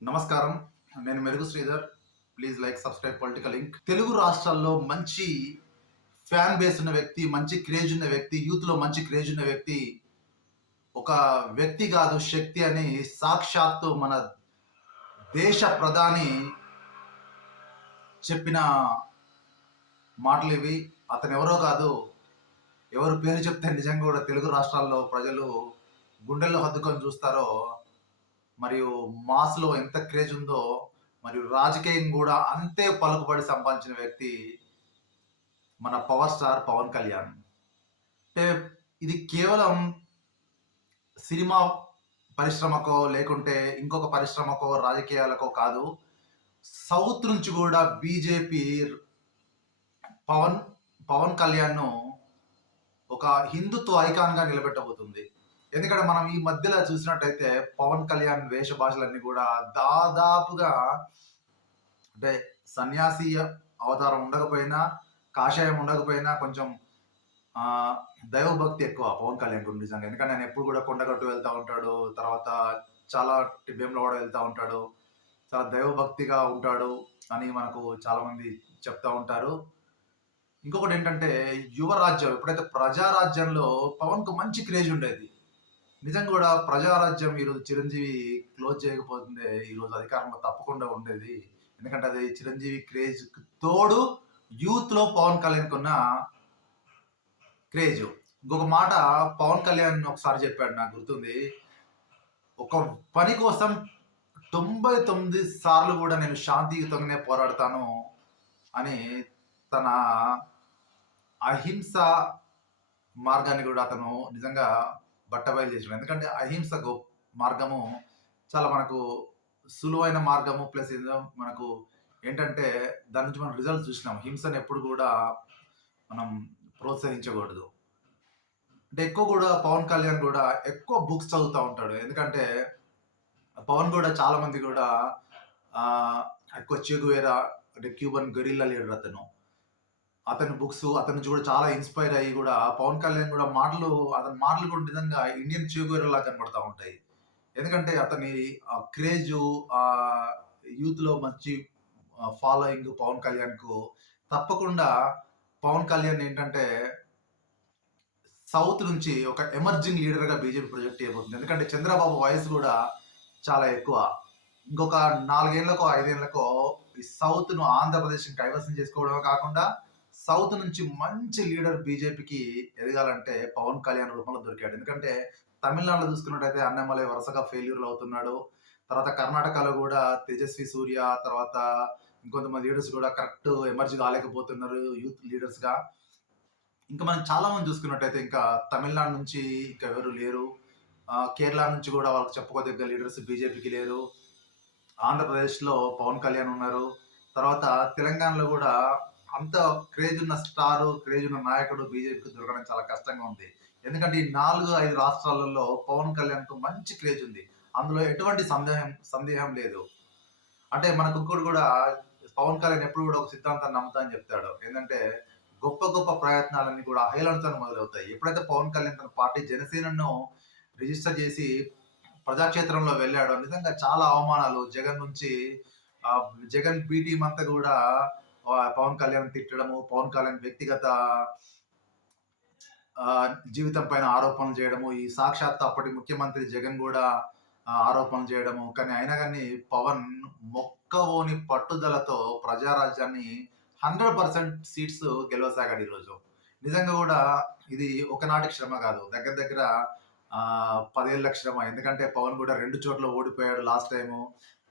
నమస్కారం. నేను మెరుగు Sridhar. Please like, subscribe political link. Telugu రాష్ట్రాల్లో మంచి ఫ్యాన్ బేస్ ఉన్న వ్యక్తి, మంచి క్రేజ్ ఉన్న వ్యక్తి, యూత్‌లో మంచి క్రేజ్ ఉన్న వ్యక్తి, ఒక వ్యక్తి కాదు శక్తి అని సాక్షాత్తు మన దేశ ప్రధాని చెప్పిన మాటలివి. అతనెవరో కాదు. ఎవరు పేరు చెప్తే నిజంగా కూడా తెలుగు రాష్ట్రాల్లో ప్రజలు గుండెల్లో హత్తుకొని చూస్తారో, మరియు మాస్‌లో ఎంత క్రేజ్ ఉందో, మరియు రాజకీయం కూడా అంతే పలుకుబడి సంపాదించిన వ్యక్తి మన పవర్ స్టార్ పవన్ కళ్యాణ్. అంటే ఇది కేవలం సినిమా పరిశ్రమకో, లేకుంటే ఇంకొక పరిశ్రమకో, రాజకీయాలకో కాదు. సౌత్ నుంచి కూడా బీజేపీ పవన్ పవన్ కళ్యాణ్‌ను ఒక హిందుత్వ ఐకాన్‌గా నిలబెట్టబోతుంది. ఎందుకంటే మనం ఈ మధ్యలో చూసినట్టయితే పవన్ కళ్యాణ్ వేష భాషలన్నీ కూడా దాదాపుగా అంటే సన్యాసి అవతారం ఉండకపోయినా, కాషాయం ఉండకపోయినా కొంచెం దైవభక్తి ఎక్కువ పవన్ కళ్యాణ్‌కు నిజంగా. ఎందుకంటే ఆయన ఎప్పుడు కూడా కొండగట్టు వెళ్తా ఉంటాడు. తర్వాత చాలా వేములవాడ వెళ్తా ఉంటాడు. చాలా దైవభక్తిగా ఉంటాడు అని మనకు చాలామంది చెప్తా ఉంటారు. ఇంకొకటేంటంటే యువరాజ్యం ఎప్పుడైతే ప్రజారాజ్యంలో పవన్‌కు మంచి క్రేజ్ ఉండేది. నిజంగా కూడా ప్రజారాజ్యం ఈరోజు చిరంజీవి క్లోజ్ చేయకపోతుండే ఈరోజు అధికారంలో తప్పకుండా ఉండేది. ఎందుకంటే అది చిరంజీవి క్రేజ్‌కి తోడు యూత్‌లో పవన్ కళ్యాణ్‌కున్న క్రేజ్. ఇంకొక మాట పవన్ కళ్యాణ్ ఒకసారి చెప్పాడు నాకు గుర్తుంది. ఒక పని కోసం 99 సార్లు కూడా నేను శాంతియుతంగానే పోరాడతాను అని తన అహింస మార్గాన్ని కూడా అతను నిజంగా బట్టబయలు చేసాడు. ఎందుకంటే అహింస మార్గము చాలా మనకు సులువైన మార్గము. ప్లస్ ఏదో మనకు ఏంటంటే దాని నుంచి మనం రిజల్ట్స్ చూసినాం. హింసను ఎప్పుడు కూడా మనం ప్రోత్సహించకూడదు. అంటే ఎక్కువ కూడా పవన్ కళ్యాణ్ కూడా ఎక్కువ బుక్స్ చదువుతా ఉంటాడు. ఎందుకంటే పవన్ కూడా చాలా మంది కూడా ఎక్కువ చెగువేరా అంటే క్యూబన్ గెరిల్లా లీడర్ అతను. అతని బుక్స్ అతని నుంచి కూడా చాలా ఇన్స్పైర్ అయ్యి కూడా పవన్ కళ్యాణ్ కూడా అతని మాటలు కూడా నిజంగా ఇండియన్ చెగువేరాలా కనబడతా ఉంటాయి. ఎందుకంటే అతని క్రేజు యూత్‌లో మంచి ఫాలోయింగ్ పవన్ కళ్యాణ్‌కు తప్పకుండా పవన్ కళ్యాణ్ ఏంటంటే సౌత్ నుంచి ఒక ఎమర్జింగ్ లీడర్‌గా బీజేపీ ప్రొజెక్ట్ చేయబోతుంది. ఎందుకంటే చంద్రబాబు వయసు కూడా చాలా ఎక్కువ. ఇంకొక 4 ఏళ్లకో, 5 ఏళ్లకో ఈ సౌత్‌ను ఆంధ్రప్రదేశ్‌ని కైవసం చేసుకోవడమే కాకుండా సౌత్ నుంచి మంచి లీడర్ బీజేపీకి ఎదగాలంటే పవన్ కళ్యాణ్ రూపంలో దొరికాడు. ఎందుకంటే తమిళనాడులో చూసుకున్నట్టయితే అన్నామలై వరుసగా ఫెయిల్యూర్‌లు అవుతున్నాడు. తర్వాత కర్ణాటకలో కూడా తేజస్వి సూర్య, తర్వాత ఇంకొంతమంది లీడర్స్ కూడా కరెక్ట్ ఎమర్జ్ కాలేకపోతున్నారు యూత్ లీడర్స్‌గా. ఇంకా మనం చాలా మంది చూసుకున్నట్టయితే ఇంకా తమిళనాడు నుంచి ఇంకా ఎవరు లేరు. కేరళ నుంచి కూడా వాళ్ళకి చెప్పుకోదగ్గ లీడర్స్ బీజేపీకి లేరు. ఆంధ్రప్రదేశ్‌లో పవన్ కళ్యాణ్ ఉన్నారు. తర్వాత తెలంగాణలో కూడా అంత క్రేజ్ ఉన్న స్టారు, క్రేజ్ ఉన్న నాయకుడు బీజేపీకి దొరకడం చాలా కష్టంగా ఉంది. ఎందుకంటే ఈ 4, 5 రాష్ట్రాలలో పవన్ కళ్యాణ్‌కు మంచి క్రేజ్ ఉంది. అందులో ఎటువంటి సందేహం లేదు. అంటే మనకు ఇంకోటి కూడా పవన్ కళ్యాణ్ ఎప్పుడు కూడా ఒక సిద్ధాంతాన్ని నమ్ముతా అని చెప్తాడు. ఏందంటే గొప్ప గొప్ప ప్రయత్నాలన్నీ కూడా అహేళనతోనే మొదలవుతాయి. ఎప్పుడైతే పవన్ కళ్యాణ్ తన పార్టీ జనసేనను రిజిస్టర్ చేసి ప్రజాక్షేత్రంలో వెళ్ళాడో నిజంగా చాలా అవమానాలు జగన్ నుంచి జగన్ బి టీమ్ అంతా కూడా పవన్ కళ్యాణ్ తిట్టడము, పవన్ కళ్యాణ్ వ్యక్తిగత జీవితం పైన ఆరోపణలు చేయడము, ఈ సాక్షాత్తు అప్పటి ముఖ్యమంత్రి జగన్ కూడా ఆరోపణలు చేయడము. కానీ అయినా గాని పవన్ మొక్కవోని పట్టుదలతో ప్రజారాజ్యాన్ని 100% సీట్స్ గెలవసాగాడు ఈరోజు. నిజంగా కూడా ఇది ఒకనాటి శ్రమ కాదు. దగ్గర దగ్గర 10 ఏళ్ల శ్రమ. ఎందుకంటే పవన్ కూడా 2 చోట్ల ఓడిపోయాడు లాస్ట్ టైము.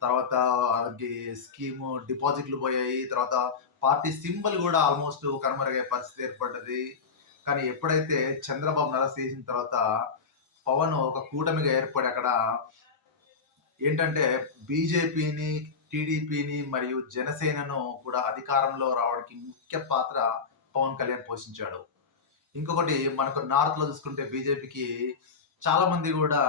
తర్వాత ఆళ్ళకి స్కీము డిపాజిట్లు పోయాయి. తర్వాత పార్టీ సింబల్ కూడా ఆల్‌మోస్ట్ కనుమరుగయ్యే పరిస్థితి ఏర్పడ్డది. కానీ ఎప్పుడైతే చంద్రబాబుని అరెస్ట్ చేసిన తర్వాత పవన్ ఒక కూటమిగా ఏర్పడి అక్కడ ఏంటంటే బీజేపీని, టీడీపీని మరియు జనసేనను కూడా అధికారంలో రావడానికి ముఖ్య పాత్ర పవన్ కళ్యాణ్ పోషించాడు. ఇంకొకటి మనకు నార్త్‌లో చూసుకుంటే బీజేపీకి చాలా మంది కూడా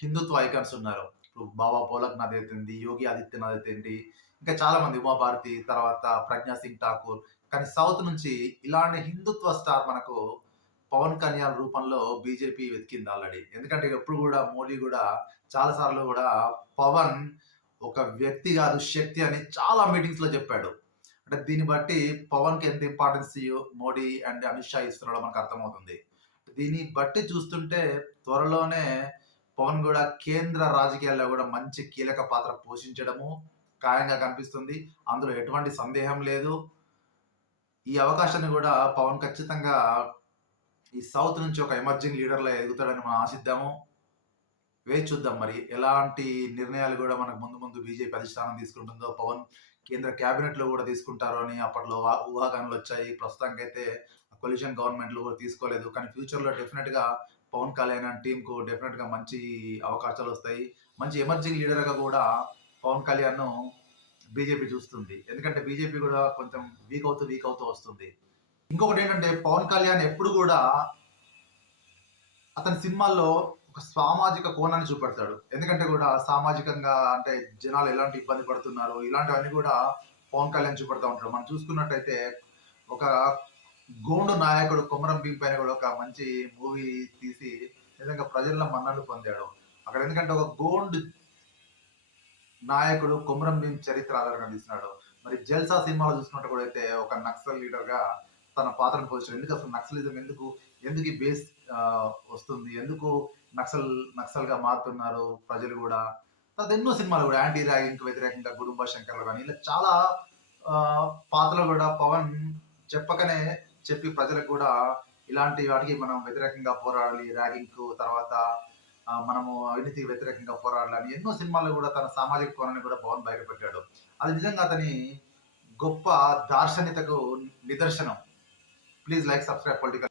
హిందుత్వ ఐకాన్స్ ఉన్నారు. ఇప్పుడు బాబా భోలక్‌నాథ్ అయితేంది, యోగి ఆదిత్యనాథ్ అయితేంటి, ఇంకా చాలా మంది ఉమాభారతి, తర్వాత ప్రజ్ఞా సింగ్ ఠాకూర్. కానీ సౌత్ నుంచి ఇలాంటి హిందుత్వ స్టార్ మనకు పవన్ కళ్యాణ్ రూపంలో బీజేపీ వెతికింది ఆల్రెడీ. ఎందుకంటే ఎప్పుడు కూడా మోడీ కూడా చాలా సార్లు కూడా పవన్ ఒక వ్యక్తి కాదు శక్తి అని చాలా మీటింగ్స్ లో చెప్పాడు. అంటే దీన్ని బట్టి పవన్ కి ఎంత ఇంపార్టెన్స్ మోడీ అండ్ అమిత్ షా ఇస్తున్నాడో మనకు అర్థమవుతుంది. దీన్ని బట్టి చూస్తుంటే త్వరలోనే పవన్ కూడా కేంద్ర రాజకీయాల్లో కూడా మంచి కీలక పాత్ర పోషించడము ఖాయంగా కనిపిస్తుంది. అందులో ఎటువంటి సందేహం లేదు. ఈ అవకాశాన్ని కూడా పవన్ ఖచ్చితంగా ఈ సౌత్ నుంచి ఒక ఎమర్జింగ్ లీడర్‌లా ఎదుగుతాడని మనం ఆశిద్దాము. వేచి చూద్దాం మరి. ఎలాంటి నిర్ణయాలు గూడా మనకు ముందు ముందు బీజేపీ అధిష్టానం తీసుకుంటుందో, పవన్ కేంద్ర క్యాబినెట్‌లో గూడా తీసుకుంటారు అని అప్పట్లో ఊహాగానాలొచ్చాయి. ప్రస్తుతానికైతే కొలిషన్ గవర్నమెంట్‌లో గూడా తీసుకోలేదు. కానీ ఫ్యూచర్‌లో డెఫినిట్‌గా పవన్ కళ్యాణ్ అండ్ టీమ్‌కు డెఫినిట్‌గా మంచి అవకాశాలొస్తాయి. మంచి ఎమర్జింగ్ లీడర్‌గా గూడా పవన్ కళ్యాణ్‌ను బీజేపీ చూస్తుంది. ఎందుకంటే బీజేపీ గూడా కొంచెం వీక్ అవుతూ వస్తుంది. ఇంకొకటేంటంటే పవన్ కళ్యాణ్ ఎప్పుడు గూడా అతని సినిమాల్లో ఒక సామాజిక కోణాన్ని చూపెడతాడు. ఎందుకంటే గూడా సామాజికంగా అంటే జనాలు ఎలాంటి ఇబ్బంది పడుతున్నారు, ఇలాంటివన్నీ గూడా పవన్ కళ్యాణ్ చూపెడతా ఉంటాడు. మనం చూసుకున్నట్టయితే ఒక గోండు నాయకుడు 'కొమరం భీమ్' పైన గూడా ఒక మంచి మూవీ తీసి నిజంగా ప్రజల్లో మన్ననలు పొందాడు. అక్కడ ఎందుకంటే ఒక గోండు నాయకుడు 'కొమరం భీమ్' చరిత్ర ఆధారంగా తీసినాడు. మరి 'జల్సా' సినిమాలో చూసుకున్నట్టు కూడా అయితే ఒక నక్సల్ లీడర్‌గా తన పాత్రను పోషించాడు. ఎందుకు అసలు నక్సలిజం ఎందుకు? ఎందుకు ఈ బేస్ వస్తుంది? ఎందుకు నక్సల్‌గా మారుతున్నారు ప్రజలు గూడా? తర్వాత ఎన్నో సినిమాలు గూడా యాంటీ ర్యాగింగ్‌కి వ్యతిరేకంగా 'గుడుంబ శంకర్‌లో' గాని ఇలా చాలా పాత్రలు గూడా పవన్ చెప్పకనే చెప్పి ప్రజలకు గూడా ఇలాంటి వాటికి మనం వ్యతిరేకంగా పోరాడాలి. ర్యాగింగ్‌కు తర్వాత మనము అవినీతికి వ్యతిరేకంగా పోరాడాలని ఎన్నో సినిమాల్లో గూడా తన సామాజిక కోణాన్ని గూడా పవన్ బయటపెట్టాడు. అది నిజంగా అతని గొప్ప దార్శనికతకు నిదర్శనం. Please like, subscribe political